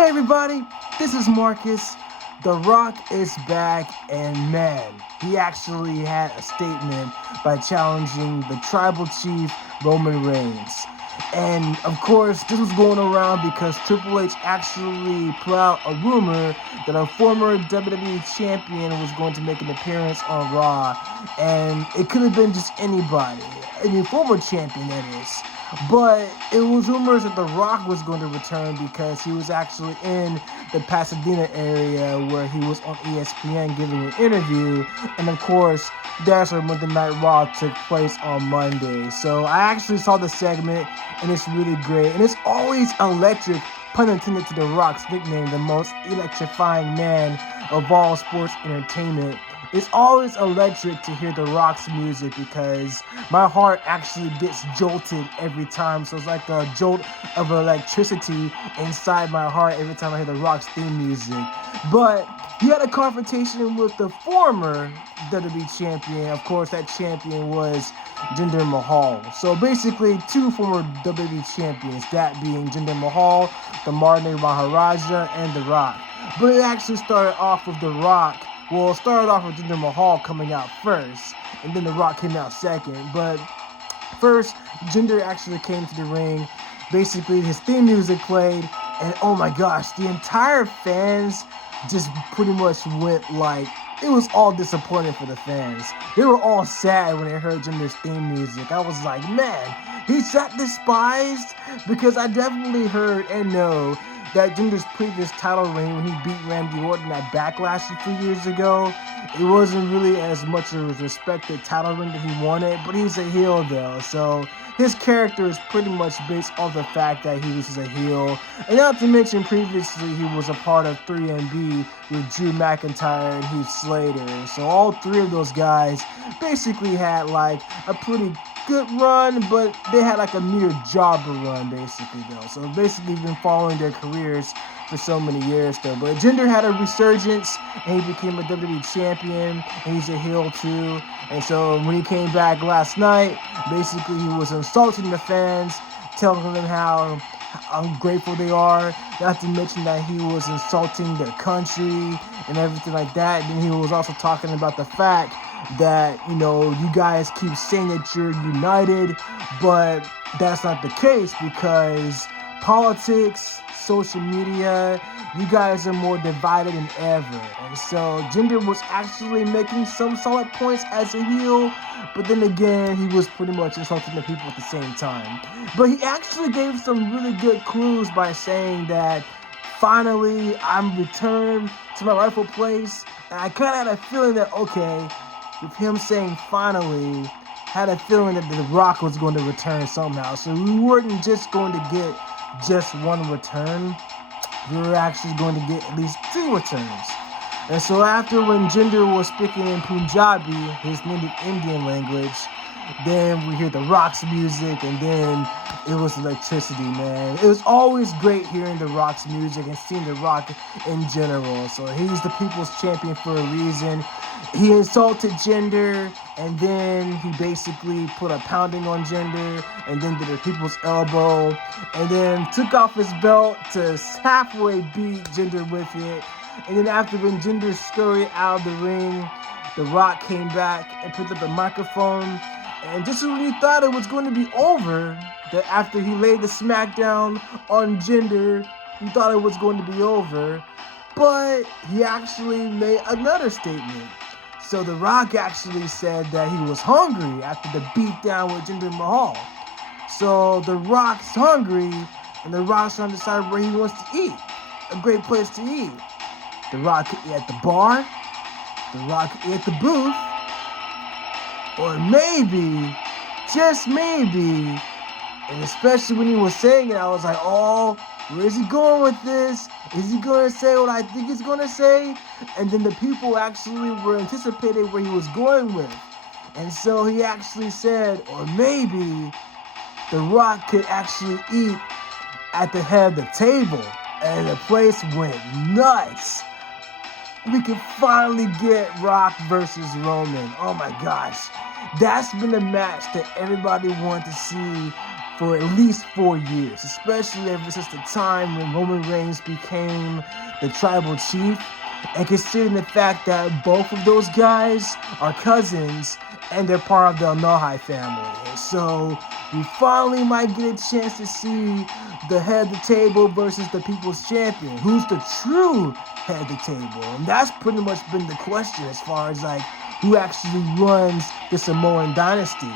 Hey everybody, this is Marcus. The Rock is back, and man, he actually had a statement by challenging the tribal chief Roman Reigns. And of course, this was going around because Triple H actually put out a rumor that a former WWE champion was going to make an appearance on Raw. And it could have been just anybody, any former champion that is. But it was rumors that The Rock was going to return because he was actually in the Pasadena area where he was on ESPN giving an interview. And of course, that's where Monday Night Raw took place on Monday. So I actually saw the segment, and it's really great. And it's always electric, pun intended to The Rock's nickname, the most electrifying man of all sports entertainment. It's always electric to hear The Rock's music because my heart actually gets jolted every time. So it's like a jolt of electricity inside my heart every time I hear The Rock's theme music. But he had a confrontation with the former WWE champion. Of course, that champion was Jinder Mahal. So basically, two former WWE champions, that being Jinder Mahal, the modern day Maharaja, and The Rock. But it actually started off with The Rock. Well, it started off with Jinder Mahal coming out first, and then The Rock came out second. But first, Jinder actually came to the ring. Basically, his theme music played, and oh my gosh, the entire fans just pretty much went like, it was all disappointing for the fans. They were all sad when they heard Jinder's theme music. I was like, man, he's that despised? Because I definitely heard and know that Jinder's previous title reign when he beat Randy Orton at Backlash a few years ago, it wasn't really as much of a respected title reign that he wanted, but he's a heel though, so his character is pretty much based off the fact that he was a heel. And not to mention previously he was a part of 3MB with Drew McIntyre and Heath Slater, so all three of those guys basically had like a pretty good run, but they had like a mere jobber run basically though. So basically been following their careers for so many years though. But Jinder had a resurgence and he became a WWE champion, and he's a heel too. And so when he came back last night, basically he was insulting the fans, telling them how ungrateful they are, not to mention that he was insulting their country and everything like that. And then he was also talking about the fact that, you know, you guys keep saying that you're united, but that's not the case because politics, social media, you guys are more divided than ever. And so Jinder was actually making some solid points as a heel, but then again, he was pretty much insulting the people at the same time. But he actually gave some really good clues by saying that finally I'm returned to my rightful place. And I kind of had a feeling that, okay, with him saying finally, had a feeling that The Rock was going to return somehow. So we weren't just going to get just one return. We were actually going to get at least two returns. And so after when Jinder was speaking in Punjabi, his native Indian language, then we hear The Rock's music, and then it was electricity, man. It was always great hearing The Rock's music and seeing The Rock in general. So he's the people's champion for a reason. He insulted Jinder, and then he basically put a pounding on Jinder, and then did a people's elbow, and then took off his belt to halfway beat Jinder with it. And then after when Jinder scurried out of the ring, The Rock came back and picked up the microphone. And just when you thought it was going to be over, that after he laid the smackdown on Jinder, you thought it was going to be over, but he actually made another statement. So The Rock actually said that he was hungry after the beatdown with Jinder Mahal. So The Rock's hungry, and The Rock's trying to decide where he wants to eat. A great place to eat. The Rock could eat at the bar, The Rock could eat at the booth, or maybe, just maybe, and especially when he was saying it, I was like, oh, where is he going with this? Is he going to say what I think he's going to say? And then the people actually were anticipating where he was going with. And so he actually said, or maybe The Rock could actually eat at the head of the table. And the place went nuts. We could finally get Rock versus Roman. Oh my gosh. That's been a match that everybody wanted to see for at least 4 years, especially ever since the time when Roman Reigns became the tribal chief. And considering the fact that both of those guys are cousins and they're part of the Anoa'i family. So we finally might get a chance to see the head of the table versus the people's champion. Who's the true head of the table? And that's pretty much been the question as far as like who actually runs the Samoan Dynasty.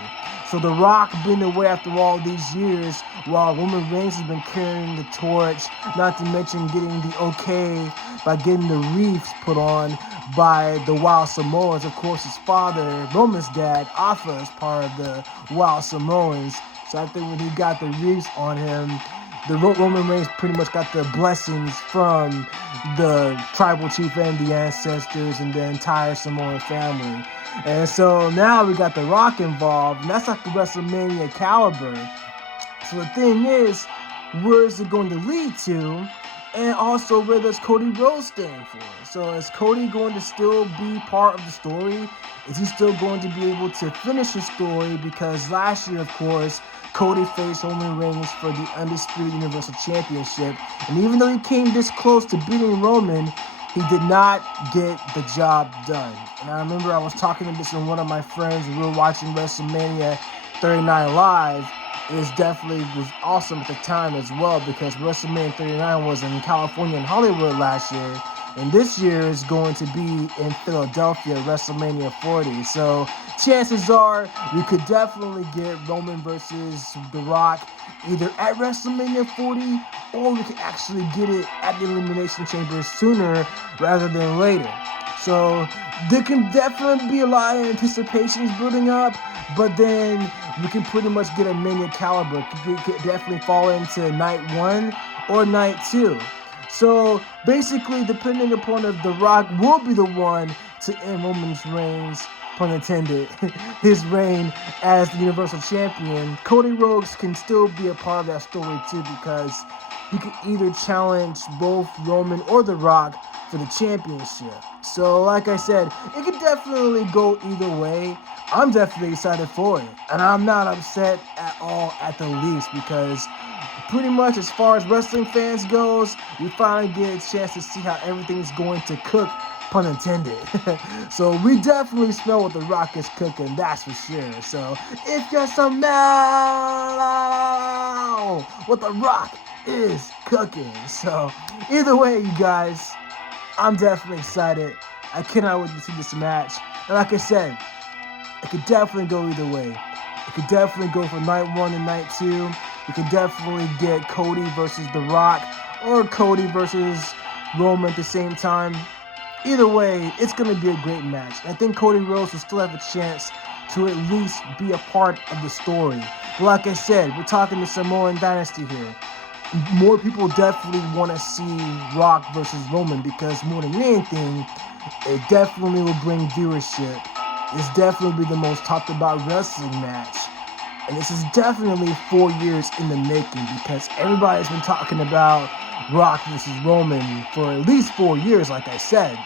So The Rock been away after all these years while Roman Reigns has been carrying the torch, not to mention getting the okay by getting the wreaths put on by the Wild Samoans. Of course, his father, Roman's dad, Alpha, is part of the Wild Samoans. So I think when he got the wreaths on him, the Roman Reigns pretty much got the blessings from the tribal chief and the ancestors and the entire Samoan family. And so now we got The Rock involved, and that's like the WrestleMania caliber. So the thing is, where is it going to lead to? And also, where does Cody Rhodes stand for? So is Cody going to still be part of the story? Is he still going to be able to finish his story? Because last year, of course, Cody faced Roman Reigns for the Undisputed Universal Championship. And even though he came this close to beating Roman, he did not get the job done. And I remember I was talking to this with one of my friends. We were watching WrestleMania 39 live. It definitely was awesome at the time as well, because WrestleMania 39 was in California and Hollywood last year. And this year is going to be in Philadelphia, WrestleMania 40. So chances are we could definitely get Roman versus The Rock either at WrestleMania 40, or we could actually get it at the Elimination Chamber sooner rather than later. So there can definitely be a lot of anticipations building up, but then we can pretty much get a Mania caliber. It could definitely fall into night 1 or night 2. So basically, depending upon if The Rock will be the one to end Roman's reigns, pun intended, his reign as the Universal Champion, Cody Rhodes can still be a part of that story too, because he could either challenge both Roman or The Rock for the championship. So like I said, it could definitely go either way. I'm definitely excited for it, and I'm not upset at all at the least, because pretty much as far as wrestling fans goes, we finally get a chance to see how everything's going to cook, pun intended. So we definitely smell what The Rock is cooking, that's for sure. So if you're some now what The Rock is cooking. So either way, you guys, I'm definitely excited. I cannot wait to see this match. And like I said, it could definitely go either way. It could definitely go for night 1 and night 2. You could definitely get Cody versus The Rock, or Cody versus Roman at the same time. Either way, it's going to be a great match. I think Cody Rhodes will still have a chance to at least be a part of the story. But like I said, we're talking the Samoan Dynasty here. More people definitely want to see Rock versus Roman, because more than anything, it definitely will bring viewership. It's definitely the most talked about wrestling match. And this is definitely 4 years in the making, because everybody's been talking about Rock versus Roman for at least 4 years, like I said.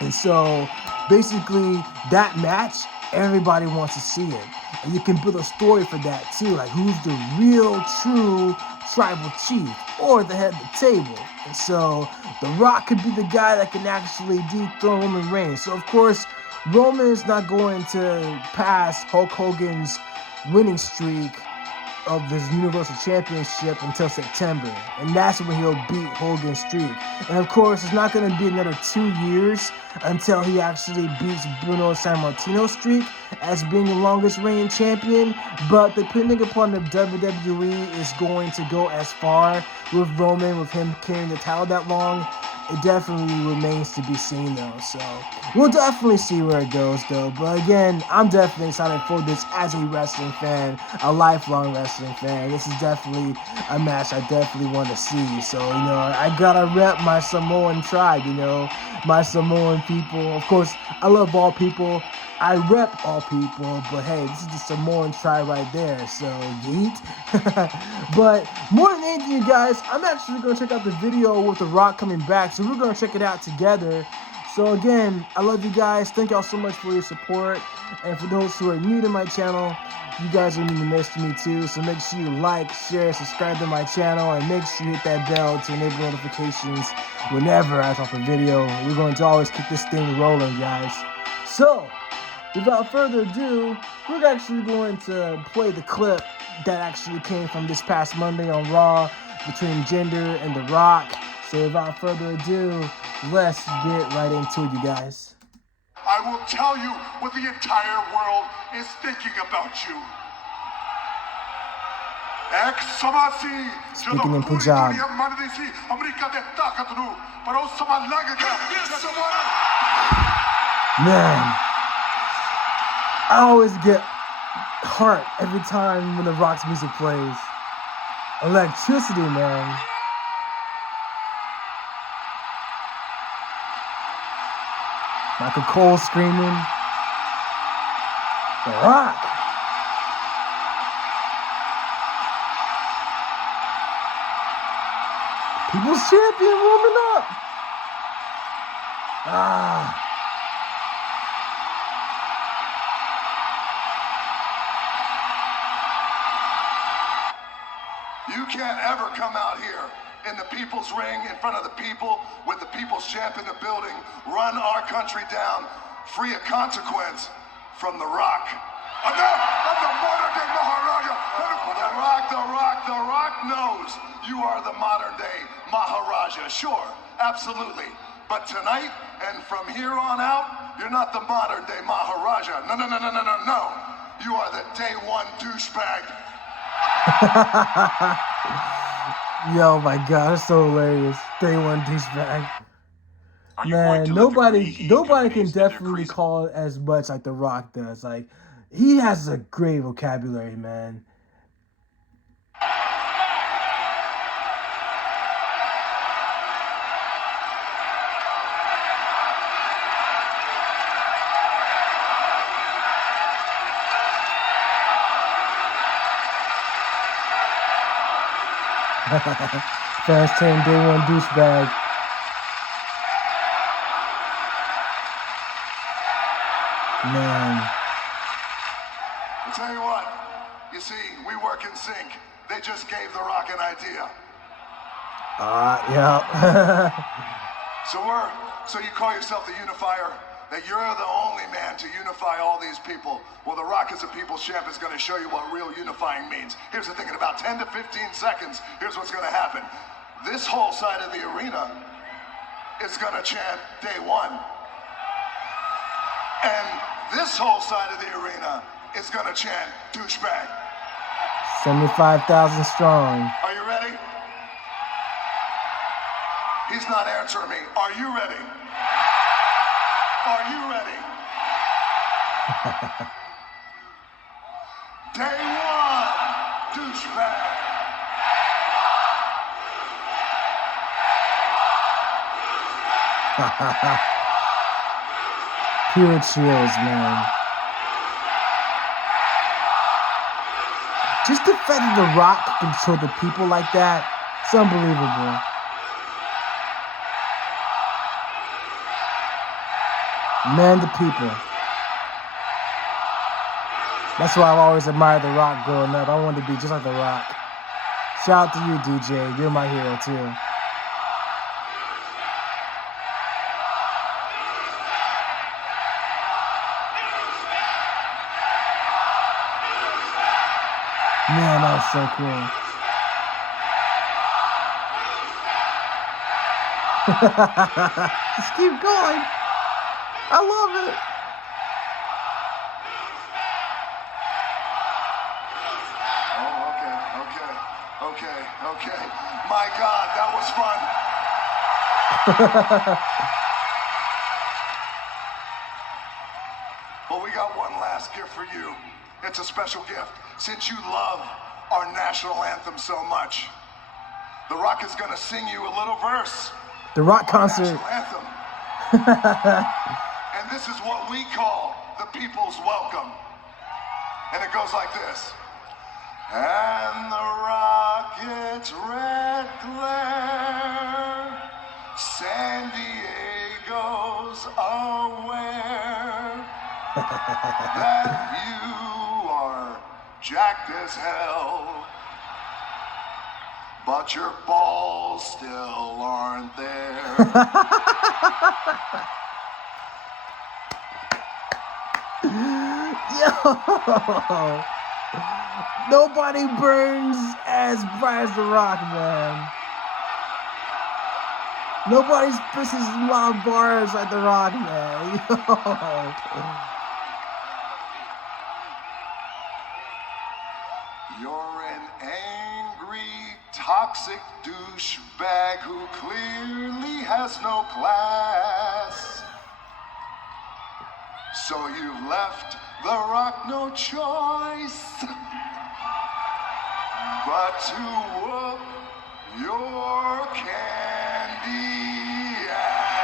And so basically that match, everybody wants to see it. And you can build a story for that too, like who's the real true tribal chief or the head of the table. And so The Rock could be the guy that can actually dethrone Roman Reigns. So of course, Roman is not going to pass Hulk Hogan's winning streak of this Universal Championship until September, and that's when he'll beat Hogan's streak. And of course, it's not going to be another 2 years until he actually beats Bruno Sammartino's streak as being the longest reigning champion. But depending upon if WWE is going to go as far with Roman, with him carrying the title that long, it definitely remains to be seen though. So we'll definitely see where it goes though. But again, I'm definitely excited for this as a wrestling fan, a lifelong wrestling fan. This is definitely a match I definitely want to see. So, I gotta rep my Samoan tribe, my Samoan people. Of course, I love all people. I rep all people, but hey, this is the Samoan tribe right there, so yeet. But more than anything, you guys, I'm actually going to check out the video with The Rock coming back, so we're going to check it out together. So again, I love you guys. Thank y'all so much for your support. And for those who are new to my channel, you guys are new to miss me too. So make sure you like, share, subscribe to my channel, and make sure you hit that bell to enable notifications whenever I drop a video. We're going to always keep this thing rolling, guys. So, without further ado, we're actually going to play the clip that actually came from this past Monday on Raw between Jinder and The Rock. So without further ado, let's get right into it, you guys. I will tell you what the entire world is thinking about you. Speaking in Punjab. Man, I always get heart every time when The Rock's music plays. Electricity, man. Michael Cole screaming. The Rock. People's champion warming up. You can't ever come out here in the people's ring, in front of the people, with the people's champ in the building, run our country down, free of consequence from The Rock. Enough of the modern day Maharaja. The Rock knows you are the modern day Maharaja. Sure, absolutely. But tonight and from here on out, you're not the modern day Maharaja. No. You are the day one douchebag. Yo, my God, that's so hilarious. Day one douchebag. Man, nobody can definitely call it as much like The Rock does. Like, he has a great vocabulary, man. Fans turn day one douchebag. Man. I'll tell you what, you see, we work in sync. They just gave The Rock an idea. Yeah. So you call yourself the unifier? That you're the only man to unify all these people. Well, The Rock as a people's champ is going to show you what real unifying means. Here's the thing, in about 10 to 15 seconds, here's what's going to happen. This whole side of the arena is going to chant day one. And this whole side of the arena is going to chant douchebag. 75,000 strong. Are you ready? He's not answering me. Are you ready? Are you ready? Day one, douchebag. Pure chills, man. Just the fact that The Rock can control the people like that, it's unbelievable. Man, the people. That's why I've always admired The Rock growing up. I wanted to be just like The Rock. Shout out to you, DJ. You're my hero, too. Man, that was so cool. Just keep going. I love it. Oh, okay. My God, that was fun. Well, we got one last gift for you. It's a special gift. Since you love our national anthem so much, The Rock is going to sing you a little verse. The Rock concert. National anthem. And this is what we call the people's welcome. And it goes like this. And the rocket's red glare, San Diego's was aware that you are jacked as hell, but your balls still aren't there. Yo! Nobody burns as bright as The Rock, man. Nobody spits loud bars like The Rock, man. Yo. You're an angry, toxic douchebag who clearly has no class. So you've left The Rock no choice but to whoop your candy ass.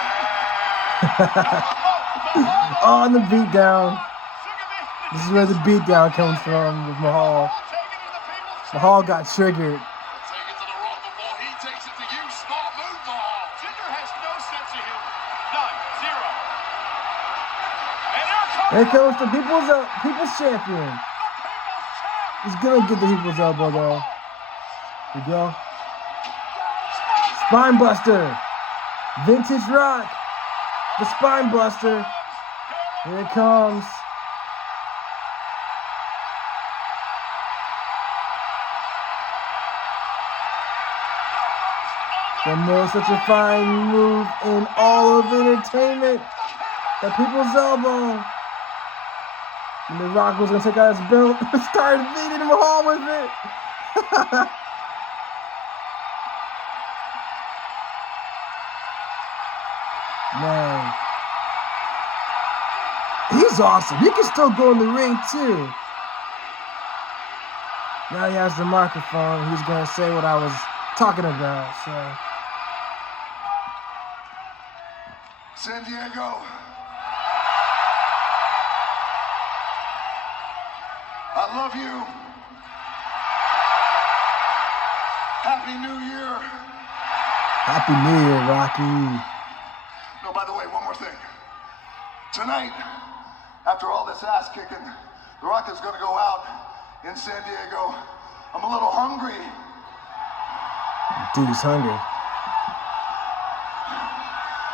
Oh, and the beatdown. This is where the beatdown comes from with Mahal. Mahal got triggered. Take it to The Rock before he takes it to you. Smart move, Mahal. Jinder has no sense of humor. None. Zero. And Here comes the people's champion. He's gonna get the people's elbow though. Here we go. Spine buster. Vintage Rock. The spine buster. Here it comes. The most such a fine move in all of entertainment. The people's elbow. And The Rock was gonna take out his belt and start beating Mahal with it. Man. He's awesome. He can still go in the ring too. Now he has the microphone. He's gonna say what I was talking about. So San Diego. I love you. Happy New Year. Happy New Year, Rocky. No, by the way, one more thing. Tonight, after all this ass kicking, The Rock is gonna go out in San Diego. I'm a little hungry. Dude, he's hungry.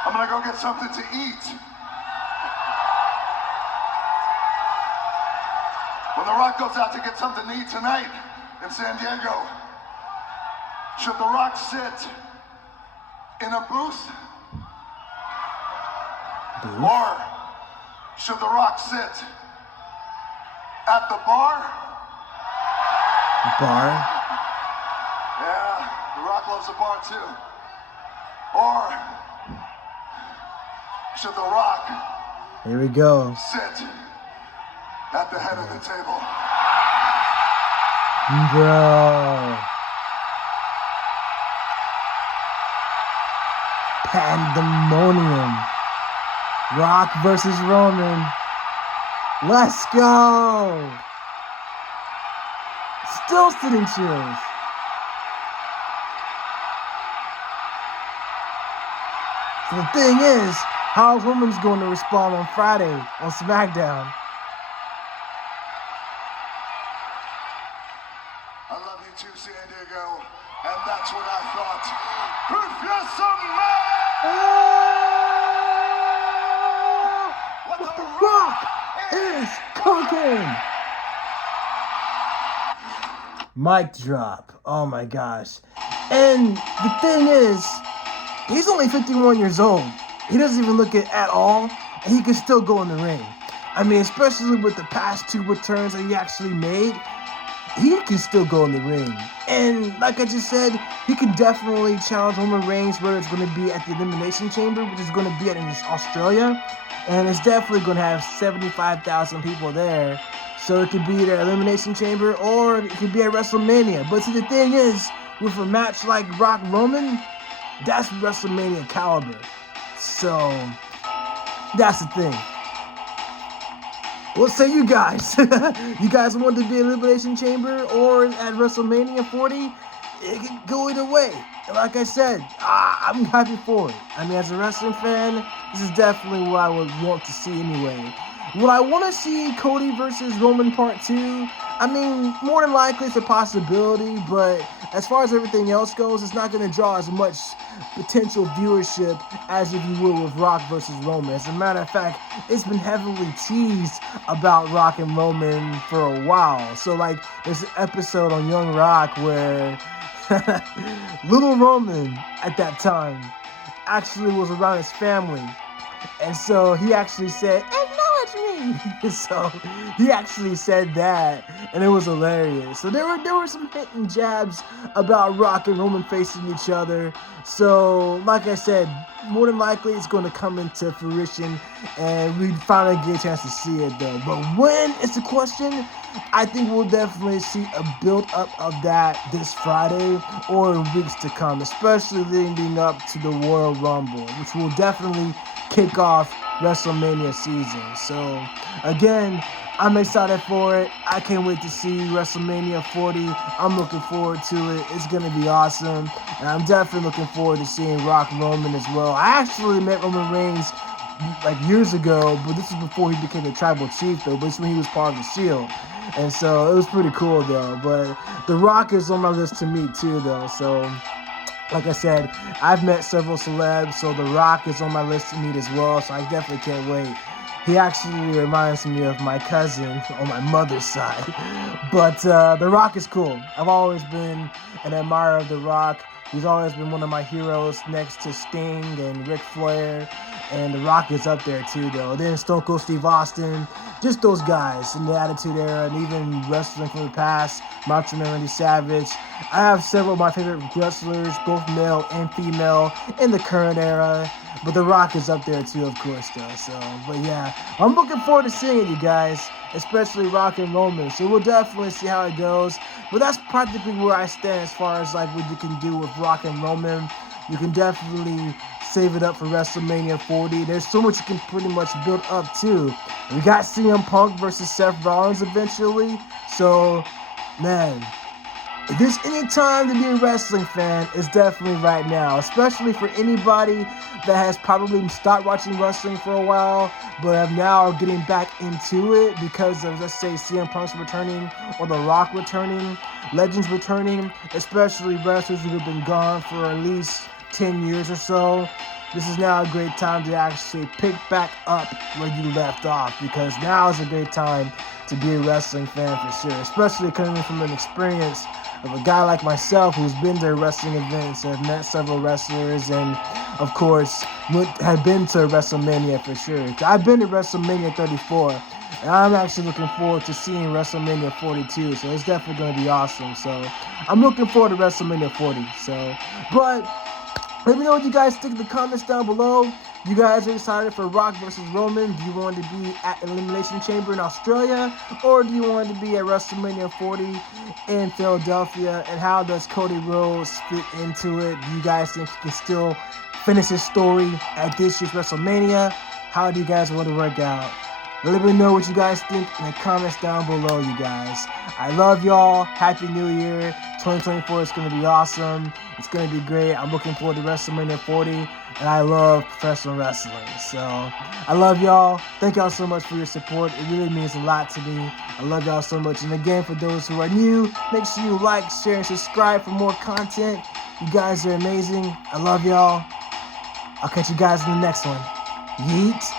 I'm gonna go get something to eat. When The Rock goes out to get something to eat tonight in San Diego, should The Rock sit in a booth? Or should The Rock sit at the bar? Bar? Yeah, The Rock loves the bar too. Or should The Rock Here we go. sit at the head of the table? Bro. Pandemonium. Rock versus Roman. Let's go. Still sitting chills. So the thing is, how Roman's going to respond on Friday on SmackDown. I love you too, San Diego, and that's what I thought. If you're some man, What The Rock is cooking. Mic drop. Oh my gosh. And the thing is, he's only 51 years old. He doesn't even look it at all, and he can still go in the ring. I mean, especially with the past 2 returns that he actually made, he can still go in the ring. And like I just said, he can definitely challenge Roman Reigns, whether it's going to be at the Elimination Chamber, which is going to be in Australia. And it's definitely going to have 75,000 people there. So it could be their Elimination Chamber, or it could be at WrestleMania. But see, the thing is, with a match like Rock Roman, that's WrestleMania caliber. So that's the thing. What say you guys? You guys want to be in Elimination Chamber or at WrestleMania 40? it could go either way. And like I said, I'm happy for it. I mean, as a wrestling fan, this is definitely what I would want to see anyway. Would I want to see Cody versus Roman Part 2? I mean, more than likely it's a possibility, but as far as everything else goes, it's not going to draw as much potential viewership as if you will with Rock versus Roman. As a matter of fact, it's been heavily teased about Rock and Roman for a while. So, like, there's an episode on Young Rock where little Roman at that time actually was around his family. And so he actually said, acknowledge me. So he actually said that, and it was hilarious. So there were some hit and jabs about Rock and Roman facing each other. So like I said, more than likely it's going to come into fruition, and we finally get a chance to see it though. But when is the question? I think we'll definitely see a build-up of that this Friday or in weeks to come, especially leading up to the Royal Rumble, which will definitely kick off WrestleMania season. So, again, I'm excited for it. I can't wait to see WrestleMania 40. I'm looking forward to it. It's going to be awesome. And I'm definitely looking forward to seeing Rock Roman as well. I actually met Roman Reigns like years ago, but this was before he became the tribal chief, though. But it's when he was part of the Shield. And so it was pretty cool, though. But The Rock is on my list to meet, too, though. So, like I said, I've met several celebs, so The Rock is on my list to meet as well. So I definitely can't wait. He actually reminds me of my cousin on my mother's side. But The Rock is cool. I've always been an admirer of The Rock. He's always been one of my heroes next to Sting and Ric Flair. And The Rock is up there too, though. Then Stone Cold Steve Austin. Just those guys in the Attitude Era, and even wrestling from the past, Macho Man Randy Savage. I have several of my favorite wrestlers, both male and female, in the current era. But The Rock is up there too, of course, though. So, but yeah, I'm looking forward to seeing it, you guys, especially Rock and Roman. So we'll definitely see how it goes. But that's practically where I stand as far as like what you can do with Rock and Roman. You can definitely save it up for WrestleMania 40. There's so much you can pretty much build up to. We got CM Punk versus Seth Rollins eventually. So, man, if there's any time to be a wrestling fan, it's definitely right now. Especially for anybody that has probably stopped watching wrestling for a while, but are now getting back into it because of, let's say, CM Punk's returning or The Rock returning, legends returning, especially wrestlers who have been gone for at least 10 years or so. This is now a great time to actually pick back up where you left off, because now is a great time to be a wrestling fan for sure, especially coming from an experience of a guy like myself who's been to wrestling events and have met several wrestlers and, of course, have been to WrestleMania for sure. I've been to WrestleMania 34, and I'm actually looking forward to seeing WrestleMania 42, so it's definitely going to be awesome. So I'm looking forward to WrestleMania 40. So, but let me know what you guys think in the comments down below. You guys are excited for Rock versus Roman? Do you want to be at Elimination Chamber in Australia? Or do you want to be at WrestleMania 40 in Philadelphia? And how does Cody Rhodes fit into it? Do you guys think he can still finish his story at this year's WrestleMania? How do you guys want to work out? Let me know what you guys think in the comments down below, you guys. I love y'all. Happy New Year. 2024 is going to be awesome. It's going to be great. I'm looking forward to WrestleMania 40, and I love professional wrestling. So, I love y'all. Thank y'all so much for your support. It really means a lot to me. I love y'all so much. And again, for those who are new, make sure you like, share, and subscribe for more content. You guys are amazing. I love y'all. I'll catch you guys in the next one. Yeet.